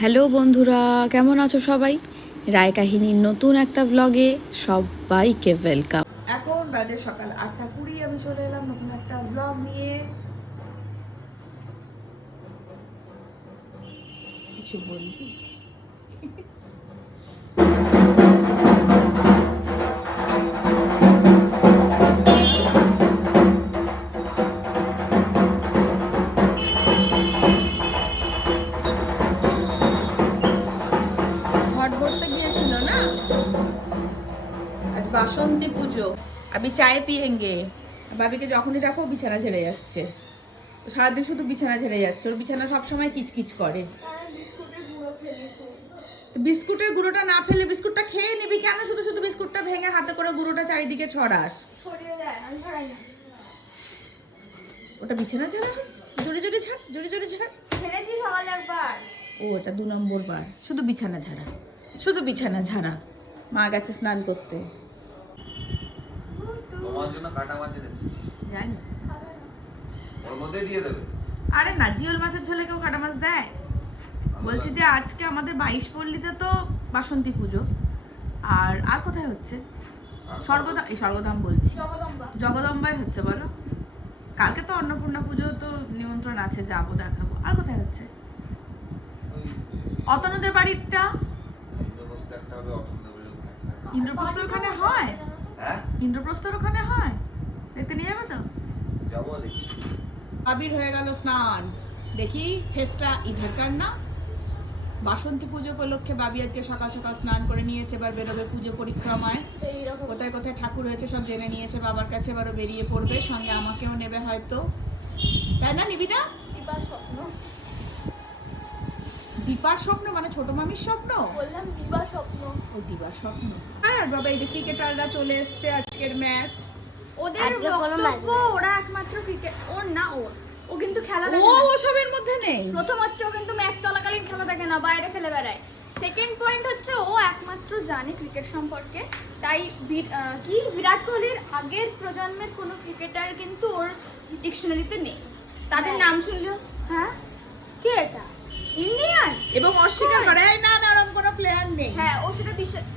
Hello বন্ধুরা, কেমন আছো সবাই? রায় কাহিনীর নতুন একটা ব্লগে সবাইকে ওয়েলকাম। এখন বাজে সকাল 8:20, আমি চলে এলাম নতুন একটা ব্লগ নিয়ে। কিছু বলবি? ঘট ভরতে গিয়েছিল না আজ, বাসন্তী পুজো। আমি চায়ে পিয়েঙ্গে। বাবিকে যখনই দেখো বিছানা ঝেড়ে যাচ্ছে, সারাদিন শুধু বিছানা ঝেড়ে যাচ্ছে। ওর বিছানা সবসময় কিচকিচ করে। বিস্কুটের গুঁড়োটা না ফেলে বিস্কুটটা খেয়ে নিবি কেন? শুধু শুধু বিস্কুটটা ভেঙে হাতে করে গুঁড়োটা চারিদিকে ছড়াস। ওটা বিছানা ঝাড়া হচ্ছে, জোরে জোরে ঝাড়, জোরে জোরে ঝাড়। ছেড়েছি সকালে একবার। ও এটা 2 নম্বর বার। শুধু বিছানা ঝাড়া, শুধু বিছানা ঝাড়া। মা গেছে স্নান করতে। তোমার জন্য কাটা মাছ এনেছি, জানি। ওর মধ্যে দিয়ে দেবে। আরে না, জিওল মাছের ঝোলে কেউ কাটা মাছ দেয়? বলছি যে আজকে আমাদের 22 পল্লীতে তো বাসন্তী পুজো। আর কোথায় হচ্ছে? স্বর্গধাম বলছি, জগদম্বায় হচ্ছে। বলো, কালকে তো অন্নপূর্ণা পুজো, তো নিমন্ত্রণ আছে, যাবো, দেখাবো। আর কোথায় হচ্ছে? অতনুদের বাড়িটা ইন্দ্রপ্রস্থের ওখানে হয়। হ্যাঁ, ইন্দ্রপ্রস্থের ওখানে হয়, দেখতে নিয়ে যাবে তো? যাবো দেখি। আবির হয়ে গেল স্নান। দেখি ফেসটা ইধারকার না। বাসন্তী পুজো উপলক্ষে বাবি আজকে সকাল সকাল স্নান করে নিয়েছে। এবার বেরোবে পুজো পরিক্রমায়। কোথায় কোথায় ঠাকুর হয়েছে সব জেনে নিয়েছে বাবার কাছে। এবারও বেরিয়ে পড়বে, সঙ্গে আমাকেও নেবে হয়তো। তাই না? নিবি না? দীপার স্বপ্ন। দীপার স্বপ্ন মানে ছোট মামির স্বপ্ন? বললাম দিবার স্বপ্ন। ও দিবার স্বপ্ন। হ্যাঁ বাবা, এই যে ক্রিকেটাররা চলে এসছে, আজকের ম্যাচ। ওদের আজকে কোনো match বক্তব্য, নেই। ওরা একমাত্র ক্রিকেট, ওর না ওর, ও কিন্তু খেলা ও দেখে না। ওসবের মধ্যে নেই। প্রথম হচ্ছে ও কিন্তু ম্যাচ চলাকালীন খেলা দেখে না, বাইরে খেলে বেড়ায়। সেকেন্ড পয়েন্ট হচ্ছে ও একমাত্র জানে ক্রিকেট সম্পর্কে। তাই বিরাট কোহলির আগের প্রজন্মের কোনো ক্রিকেটার কিন্তু ওর ডিকশনারিতে নেই। তাদের নাম শুনলেও হ্যাঁ কি এটা ইন্ডিয়ান, এবং অস্বীকার করে এই না না, ওরকম কোনো প্লেয়ার নেই। হ্যাঁ ও সেটা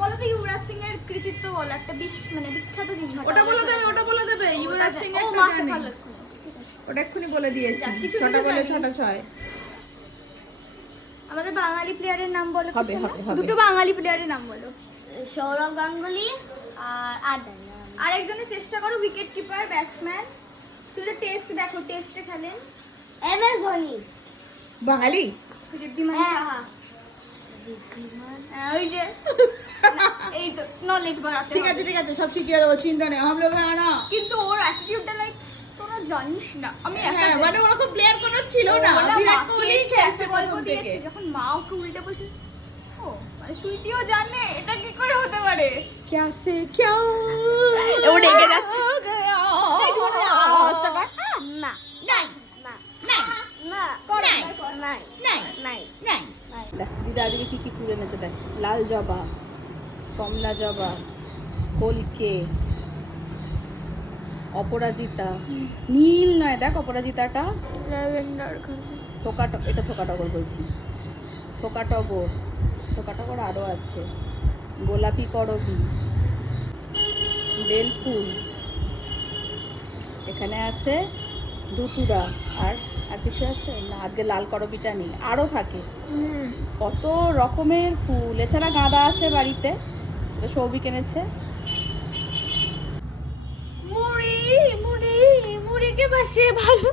বলো তো, যুবরাজ সিং এর কৃতিত্ব বলো, একটা মানে বিখ্যাত জিনিস। ওটা বলে দেবে, ওটা বলে দেবে। ইউবরাজ সিং এর ও কথা মাসে নেই। ভালো। ওটা এক্ষুনি বলে দিয়েছি। যাক, কিছু 6টা কিছু বলে জানি। 6টা 6। আমাদের বাঙালি প্লেয়ারের নাম বলো তো, হবে, শোনো। হবে, হবে। দুটো বাঙালি প্লেয়ারের নাম বলো। সৌরভ গাঙ্গুলি আর জানি না। আর একজনের চেষ্টা করো, উইকেট কিপার, ব্যাটসম্যান। তুমি তো টেস্ট দেখো, টেস্টে খেলেন। MS ধোনি। বাঙালি? ঋদ্ধিমান হ্যাঁ। সাহা। হ্যাঁ, ওই যে না, এই তো নলেজ বাড়াতে ঠিক আছে হবে। ঠিক আছে, সব শিখিয়ে দেবো, চিন্তা নেই। हम लोग हैं ना। কিন্তু ওর অ্যাটিটিউডটা লাইক তোরা জানিস না। আমি হ্যাঁ, মানে ওরকম প্লেয়ার কোনো ছিল না। বিরাট কোহলি খেলছে গল্প প্রথম দিয়েছে, থেকে। যখন মা ওকে উল্টে বলছে, ও মানে সুইটিও জানে, এটা কি করে হতে পারে? कैसे क्या ও রেগে যাচ্ছে। हो गया। আওয়াজটা কর। না নাই না নাই না নাই নাই নাই নাই নাই। নাই। দেখ দিদা আজকে কি কি ফুল এনেছে, দেখ। লাল জবা, কমলা জবা, কলকে, অপরাজিতা, নীল নয়, দেখ অপরাজিতাটা। ল্যাভেন্ডার এটা থোকা টগর বলছি। থোকা টগর, থোকা টগর আরও আছে। গোলাপি করবি, বেল ফুল, এখানে আছে দুতুরা। আর আর কিছু আছে না? আজকে লাল করবিটা নেই, আরও থাকে কত রকমের ফুল। এছাড়া গাঁদা আছে বাড়িতে, এটা সৌভিক এনেছে। মুড়ি মুড়ি মুড়িকে বাসিয়ে ভালো।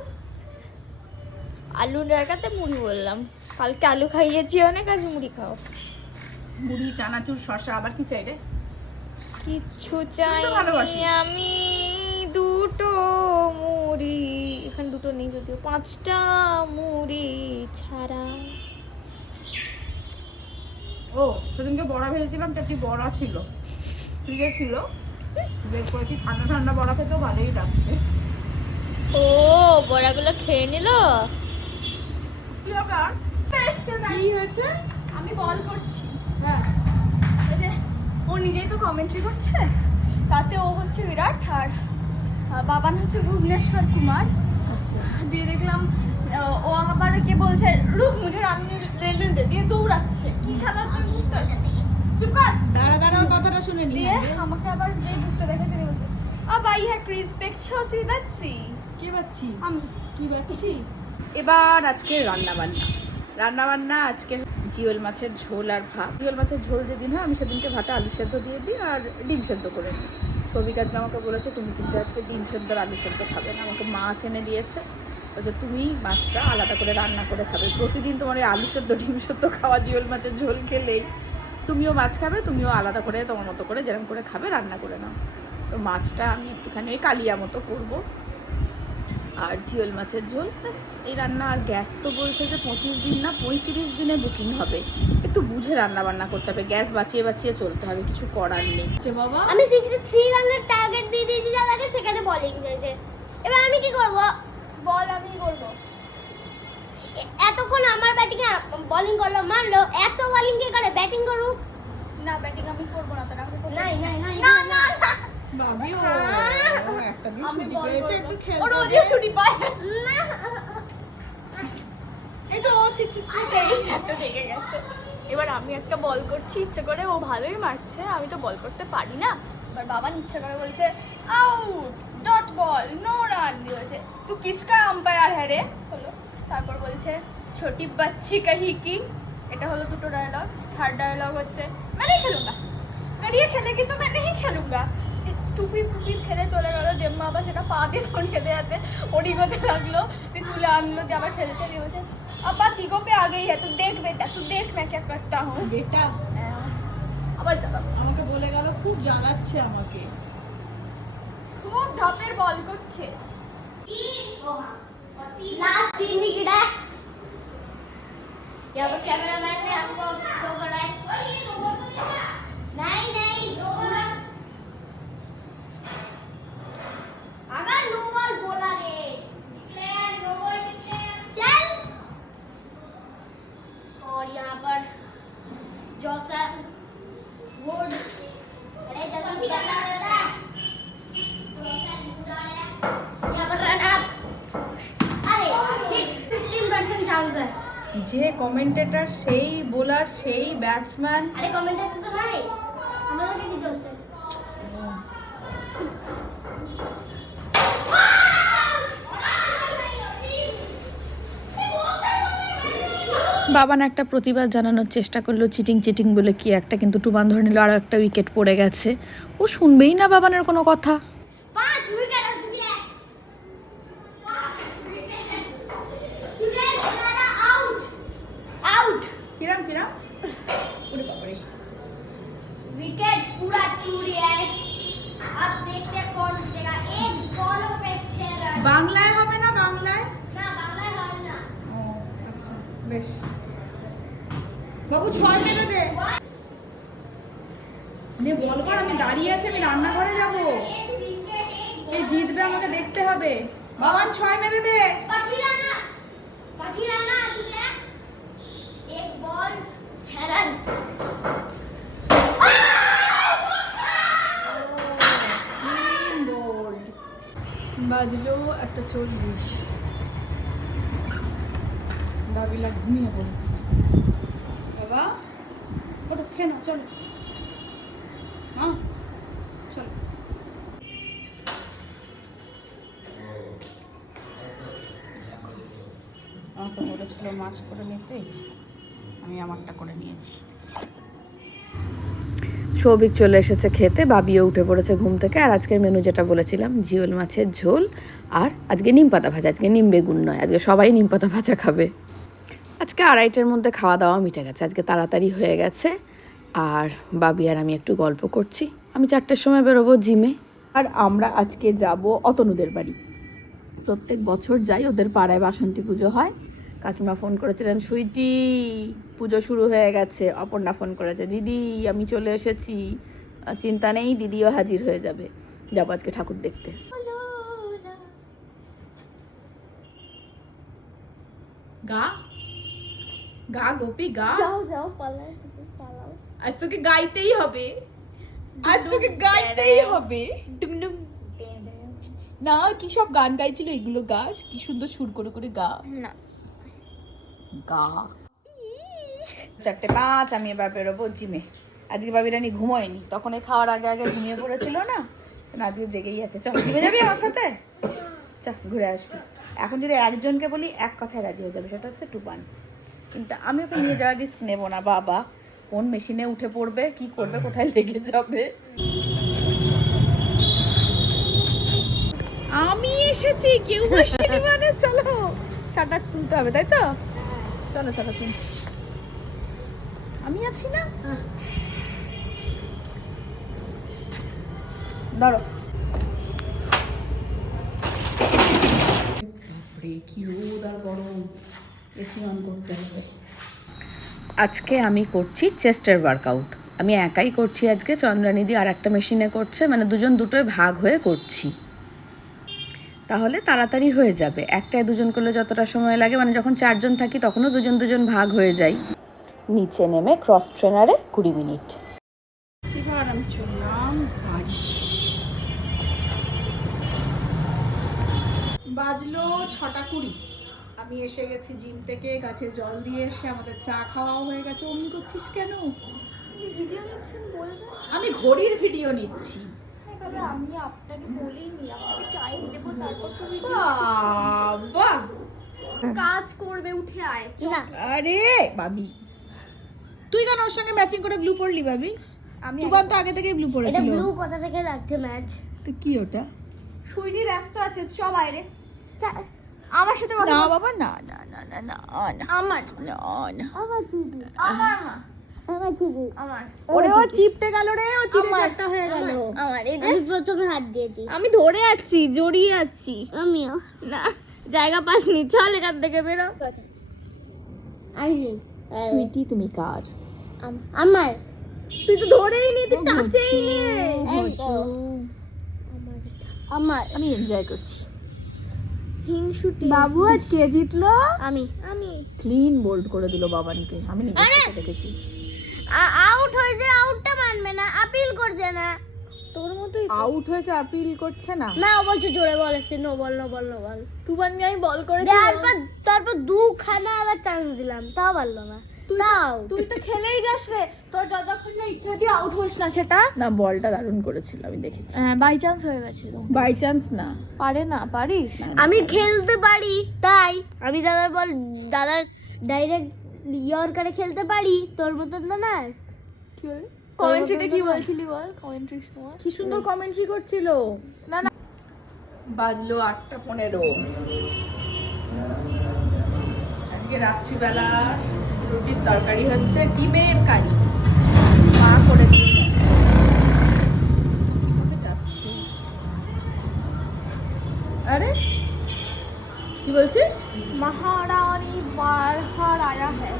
আলু জায়গাতে মুড়ি বললাম, কালকে আলু খাইয়েছি অনেক, আজ মুড়ি খাও। মুড়ি, চানাচুর, শসা, আবার কি চাই রে? কিচ্ছু তুই তো ভালোবাসিস। চাই আমি, দুটো মুড়ি, এখানে দুটো নেই যদিও, 5টা মুড়ি ছাড়া। ও সেদিনকে বড়া ভেজেছিলাম, তো একটি বড়া ছিল, ফ্রিজে ছিল, বের করেছি। ঠান্ডা ঠান্ডা বড়া খেতেও ভালোই লাগছে। ও বড়াগুলো খেয়ে নিল। কি ব্যাপার? কি হয়েছে? আমি বল করছি, হ্যাঁ, এই যে ও নিজেই তো কমেন্ট্রি করছে, তাতে ও হচ্ছে বিরাট আর বাবান হচ্ছে ভুবনেশ্বর কুমার। দিয়ে দেখলাম ও আবার কে বলছে রূপ মুঝে রামনি রেল দিয়ে দৌড়াচ্ছে। খেলা তুই বুঝতে পারছিস? চুপ কর। দাঁড়ানোর কথাটা শুনে দিয়ে আমাকে আবার যে ঢুকতে দেখেছে দিয়ে বলছে ভাই হ্যাঁ ক্রিস দেখছো তুই দেখছি কে বাচ্চি আমি তুই বাচ্চি। এবার আজকে রান্না আজকে জিওল মাছের ঝোল আর ভাত। জিওল মাছের ঝোল যেদিন হয় আমি সেদিনকে ভাতে আলু সেদ্ধ দিয়ে দিই আর ডিম সেদ্ধ করে নিই। সবিক আজকে আমাকে বলেছে তুমি কিন্তু আজকে ডিম সেদ্ধ আর আলু সেদ্ধ খাবে না, আমাকে মাছ এনে দিয়েছে, বলছে তুমি মাছটা আলাদা করে রান্না করে খাবে। প্রতিদিন তোমার এই আলু সেদ্ধ ডিম সেদ্ধ খাওয়া জিওল মাছের ঝোল খেলেই তুমিও মাছ খাবে, তুমিও আলাদা করে তোমার মতো করে যেরকম করে খাবে রান্না করে নাও। তো মাছটা আমি একটুখানি ওই কালিয়া মতো করবো আর জিওল মাছের ঝোল ব্যাস এই রান্না। আর গ্যাস তো বলছে যে 25 দিন না 35 দিনে বুকিং হবে, একটু বুঝে রান্না বান্না করতে হবে, গ্যাস বাঁচিয়ে বাঁচিয়ে চলতে হবে, কিছু করার নেই। বাবা আমি 63 রানের টার্গেট দিয়ে দিয়েছি যা লাগে, সেখানে বলিং দিয়েছে। এবার আমি কি করব? বল আমি করবো এতক্ষণ আমার ব্যাটিং বোলিং করলো, মারলো, এত বোলিং কে করে? ব্যাটিং করুক। না ব্যাটিং আমি করবো না, তাহলে আমাকে করতে নাই হবে। নাই নাই না না না। ভাবি ও একটা দিন আমি ছুটি বল পেয়েছে, করবো। একটু খেলতে ওর ওদিকে ছুটি পায় না। একটু ও 63 একটা ঢেকে গেছে। এবার আমি একটা বল করছি ইচ্ছে করে, ও ভালোই মারছে, আমি তো বল করতে পারি না। এবার বাবা ইচ্ছে করে বলছে out, dot ball, no run দিয়েছে। তুই কিসকা আম্পায়ার হ্যাঁ রে হলো। তারপর বলছে ছোটি বাচ্চি কাহি কি, এটা হলো দুটো ডায়লগ। থার্ড ডায়লগ হচ্ছে मैं नहीं खेलूंगा, ये खेलेगी तो मैं नहीं खेलूंगा। চুপি ফুপি খেলে চলে গেল। দেম্মা আবার সেটা পা দিয়ে সরিয়ে দেওয়াতে ওডিগোতে লাগলো, দিয়ে তুলে আনলো, দিয়ে আবার খেলছে। দিয়ে বলছে আব্বা তিগো पे आ गई है, तू देख बेटा, तू देख मैं क्या करता हूँ। বেটা আবার জ্বালাবো, আমাকে বলে গেল, খুব জ্বালাচ্ছে আমাকে। খুব ঢপের বল করছে। लास्ट 3 विकेट है। यहाँ पर कैमरामैन ने हमको शो करा है। नहीं नहीं अगर नो बॉल बोला रे डिक्लेयर, नो बॉल डिक्लेयर, चल। और यहाँ पर जॉसन वुड, अरे जल्दी निकलना बेटा। जॉसन वुड आ रहा है, यहाँ पर रन अप। अरे 15% चांस है। যে কমেন্টেটর সেই বোলার সেই ব্যাটসম্যান। আরে কমেন্টার তো নাই, আমাদেরকে দিতে হচ্ছে। বাবান একটা প্রতিবাদ জানানোর চেষ্টা করলো, চিটিং বলে কি একটা, কিন্তু টুবান ধরে নিল, আরও একটা উইকেট পড়ে গেছে। ও শুনবেই না বাবানের কোনো কথা। 5 উইকেট हो चुकी है। 5 wicket Suresh Rana out, out. কিরাম ওরে বাবারে, विकेट पूरा टूट गया है। अब देखते हैं कौन जीतेगा। एक बॉल पे 6 रन। বাংলায় হবে না? বাংলায় ना बांग्ला हार ना। ও আচ্ছা বেশ। বাবু 6 মেরে দে, নে বল কর। আমি দাঁড়িয়ে আছি, আমি রান্নাঘরে যাব। एक विकेट, एक কে জিতবে আমাকে দেখতে হবে। বাবান 6 মেরে দে। पटी राणा आ चुके हैं। एक बॉल 6 रन। বাজলো 1:40। বাবিলা ঘুমিয়ে পড়েছে। বাবা ওটা খেয়ে নাও, চলো হ্যাঁ চলো। আমাকে বলেছিল মাছ করে নিতে, আমি আমারটা করে নিয়েছি। সৌভিক চলে এসেছে খেতে, বাবিও উঠে পড়েছে ঘুম থেকে। আর আজকের মেনু যেটা বলেছিলাম, জিওল মাছের ঝোল আর আজকে নিম পাতা ভাজা। আজকে নিম বেগুন নয়, আজকে সবাই নিম পাতা ভাজা খাবে। আজকে 2:30টার মধ্যে খাওয়া দাওয়া মিটে গেছে, আজকে তাড়াতাড়ি হয়ে গেছে। আর বাবি আর আমি একটু গল্প করছি। আমি 4টের সময় বেরোবো জিমে। আর আমরা আজকে যাব অতনুদের বাড়ি। প্রত্যেক বছর যাই, ওদের পাড়ায় বাসন্তী পুজো হয়। কাকিমা ফোন করেছিলেন, সুইটি পুজো শুরু হয়ে গেছে। অপর্ণা ফোন করেছে, দিদি আমি চলে এসেছি, চিন্তা নেই, দিদিও হাজির হয়ে যাবে। যাবো আজকে ঠাকুর দেখতে। গা গা গোপী গা, जाओ पालाओ। আজ তোকে গাইতেই হবে, আজ তোকে গাইতেই হবে। ডুমডুম না, কি সব গান গাইছিল এগুলো গা, কি সুন্দর সুর করে গা না গা। 4:05 আমি এবার বেরোবো জিমে। আজকে বাবি রানী ঘুমোয়নি, তখন এই খাওয়ার আগে আগে ঘুমিয়ে পড়েছিল না, আজকে জেগেই আছে। চল জিমে যাবি আমার সাথে, চল ঘুরে আসবি। এখন যদি একজনকে বলি এক কথায় রাজি হয়ে যাবে, সেটা হচ্ছে টুপান। কিন্তু আমি ওকে নিয়ে যাওয়ার রিস্ক নেবো না বাবা, কোন মেশিনে উঠে পড়বে, কি করবে, কোথায় লেগে যাবে। আমি এসেছি, কেউ আসেনি মানে। চলো শাটার তুলতে হবে, তাই তো? চলো চলো তুলছি, আমি আছি না। ধরো। বাপরে কি রোদ আর গরম, এসি অন করতে হবে। আজকে আমি করছি চেস্টের ওয়ার্কআউট। আমি একাই করছি আজকে, চন্দ্রানিধি আর একটা মেশিনে করছে, মানে দুজন দুটোয় ভাগ হয়ে করছি, তাহলে তাড়াতাড়ি হয়ে যাবে। একটায় দুজন করলে যতটা সময় লাগে, মানে যখন 4 জন থাকি তখনও দুজন দুজন ভাগ হয়ে যায়। নিচে নেমে ক্রস ট্রেনারে 20 মিনিট। এবার আমি চললাম বাড়ি। বাজলো 6:20। আমি এসে গেছি জিম থেকে, গাছে জল দিয়ে এসে আমাদের চা খাওয়াও হয়ে গেছে। অমনি করছিস কেন? ভিডিও নিচ্ছেন বলবেন? আমি ঘড়ির ভিডিও নিচ্ছি। এভাবে আমি আপনাকে বলিনি, আপনাকে টাইম দেবো, তারপর তো ভিডিও বাবা কাজ করবে, উঠে আয়। না আরে বাবি, তুই কেন ওর সঙ্গে ম্যাচিং করে ব্লু পরলি বাবি? আমি তুবান তো আগে থেকেই ব্লু এটা পরেছিল। ব্লু কোথা থেকে রাখতে ম্যাচ? তো কি ওটা? সুইটি ব্যস্ত আছে, চ বাইরে। আমার সাথে কথা না বল। বাবা, না না না না না না আমার না না। আমার দিদি, আমার মা, আমার দিদি, আমার ওরে ও চিপটে গেল রে, ও চিড়ে চারটা হয়ে গেল। আমার এই আমি প্রথমে হাত দিয়েছি। আমি ধরে আছি, জড়িয়ে আছি। আমিও না জায়গা পাসনি, চল এখান থেকে বেরো। আসবি সুইটি তুমি কার? আমার তুই তো ধরেই নি, তুই টাচেই নি। এই তো। আমার আমি এনজয় করছি। হিংসুটি বাবু আজ কে জিতলো? আমি আমি। ক্লিন বোল্ড করে দিল বাবানকে, আমি নিজে দেখেছি। আউট হয়েছে, আউটটা মানবে না, আপিল করছে না। তোর মতোই আউট হয়েছে, আপিল করছে না। না ও বলছে জোরে বলেছে, no ball no ball no ball. টুবানকে আমি বল করেছি। তারপর দুখানা আবার চান্স দিলাম, তাও পারলো না। তাও তুই তো খেলেই যাস রে, তোর যতক্ষণ না ইচ্ছা দিয়ে আউট হোস না সেটা। না, বলটা দারুণ করেছিল, আমি দেখেছি। হ্যাঁ, বাই চান্স হয়ে গেছিল। বাই চান্স না, পারে না, পারিস? আমি খেলতে পারি, তাই আমি দাদার ডাইরেক্ট ইয়র্কারে খেলতে পারি, তোর মতন না। না কি বল? কমেন্ট্রিতে কি বলছিলি বল, কমেন্ট্রির সময়। কি সুন্দর কমেন্ট্রি করছিল। না না, বাজলো 8:15। আজকে রাত্রিবেলা রুটির তরকারি হচ্ছে ডিমের কারি, মা করে দিয়েছে। যাচ্ছি। আরে কি বলছিস? महारानी बाहर आया है।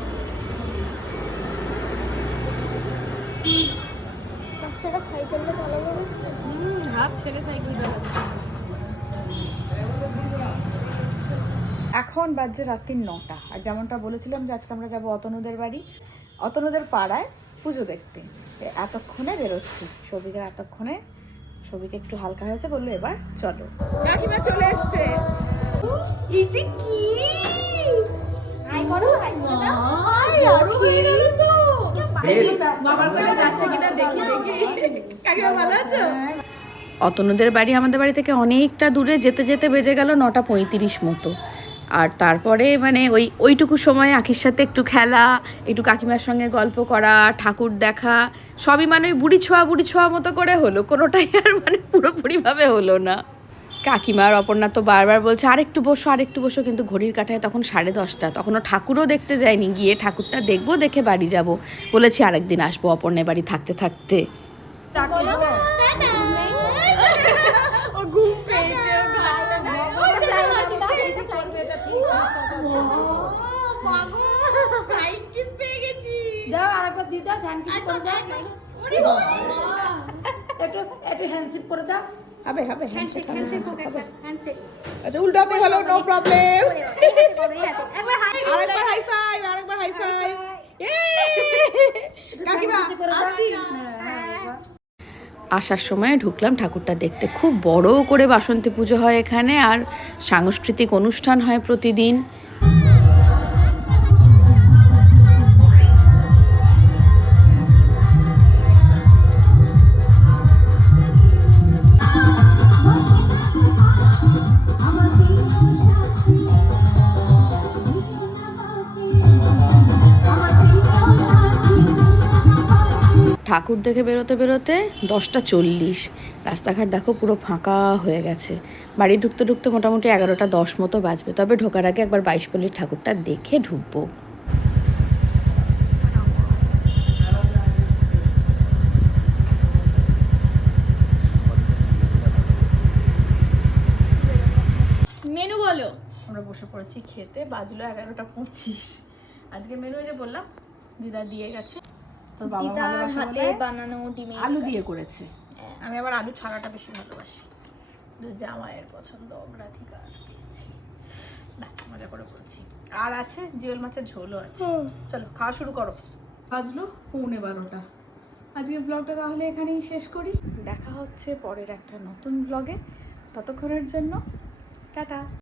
বাচ্চাটা সাইকেলটা চালাবে না? হাত ছেড়ে সাইকেল চালাচ্ছে। এখন বাজে রাত্রি 9টা। আর যেমনটা বলেছিলাম যে আজকে আমরা যাবো অতনুদের বাড়ি, অতনুদের পাড়ায় পুজো দেখতে। এতক্ষণে বেরোচ্ছি, সবিকের এতক্ষণে সবিকে একটু হালকা হয়েছে, বললো এবার চলো। কাকিমা চলে এসছে। ইতি কি হাই করো, হাই করে দাও। বড় হয়ে গেল তো। বাবার কোলে যাচ্ছে কিনা দেখি দেখি। কাকিমা ভালো আছো? অতনুদের বাড়ি আমাদের বাড়ি থেকে অনেকটা দূরে, যেতে যেতে বেজে গেল 9:35 মতো। আর তারপরে মানে ওইটুকু সময় আখির সাথে একটু খেলা, একটু কাকিমার সঙ্গে গল্প করা, ঠাকুর দেখা, সবই মানে বুড়ি ছোঁয়া মতো করে হলো, কোনোটাই আর মানে পুরোপুরিভাবে হলো না। কাকিমা আর অপর্ণা তো বারবার বলছে আরেকটু বসো, কিন্তু ঘড়ির কাঁটায় তখন 10:30। তখনও ঠাকুরও দেখতে যায়নি, গিয়ে ঠাকুরটা দেখবো, দেখে বাড়ি যাব বলেছি। আরেকদিন আসবো অপর্ণার বাড়ি থাকতে থাকতে। বলো ও ঘুম পেয়েছে, ও ভালো না। ওটা ফ্লাই মাসি দাও, এটা ফ্লাই মেটা ঠিক আছে। মাগো ফ্লাই কিস পেয়ে গেছি। দাও আরেকবার দি দাও, থ্যাঙ্ক ইউ করে দাও। ওরে একটু হ্যান্ডশেক করে দাও। হবে হ্যান্ডশেক ওকে স্যার, হ্যান্ডশেক। আচ্ছা উল্টাতে হলো, নো প্রবলেম। একবার হাই, আরেকবার হাই ফাইভ। কাকিমা আসছি। আসার সময় ঢুকলাম ঠাকুরটা দেখতে। খুব বড় করে বাসন্তী পুজো হয় এখানে, আর সাংস্কৃতিক অনুষ্ঠান হয় প্রতিদিন। ঠাকুর দেখে বেরোতে বেরোতে 10:40। রাস্তাঘাট দেখো পুরো ফাঁকা হয়ে গেছে। বাড়ি ঢুকতে ঢুকতে মোটামুটি 11:10 মতো বাজবে। তবে ঢোকার আগে একবার 22 পল্লীর ঠাকুরটা দেখে ঢুকবো। মেনু বলো। আমরা বসে পড়েছি খেতে, বাজলো 11:25। আজকে মেনু যে বললাম দিদা দিয়ে গেছে, তোর বাবা দিদার ভালোবাসে হাতে বলে বানানো ডিমের আলু দিয়ে করেছে। আমি আবার আলু ছাড়াটা বেশি ভালোবাসি। জামাইয়ের পছন্দ অগ্রাধিকার দিচ্ছি, না মজা করে বলছি। আর আছে জিওল মাছের ঝোলও আছে। চলো খাওয়া শুরু করো। বাজলো 11:15। আজকে ব্লগটা তাহলে এখানেই শেষ করি। দেখা হচ্ছে পরের একটা নতুন ব্লগে। ততক্ষণের জন্য টাটা।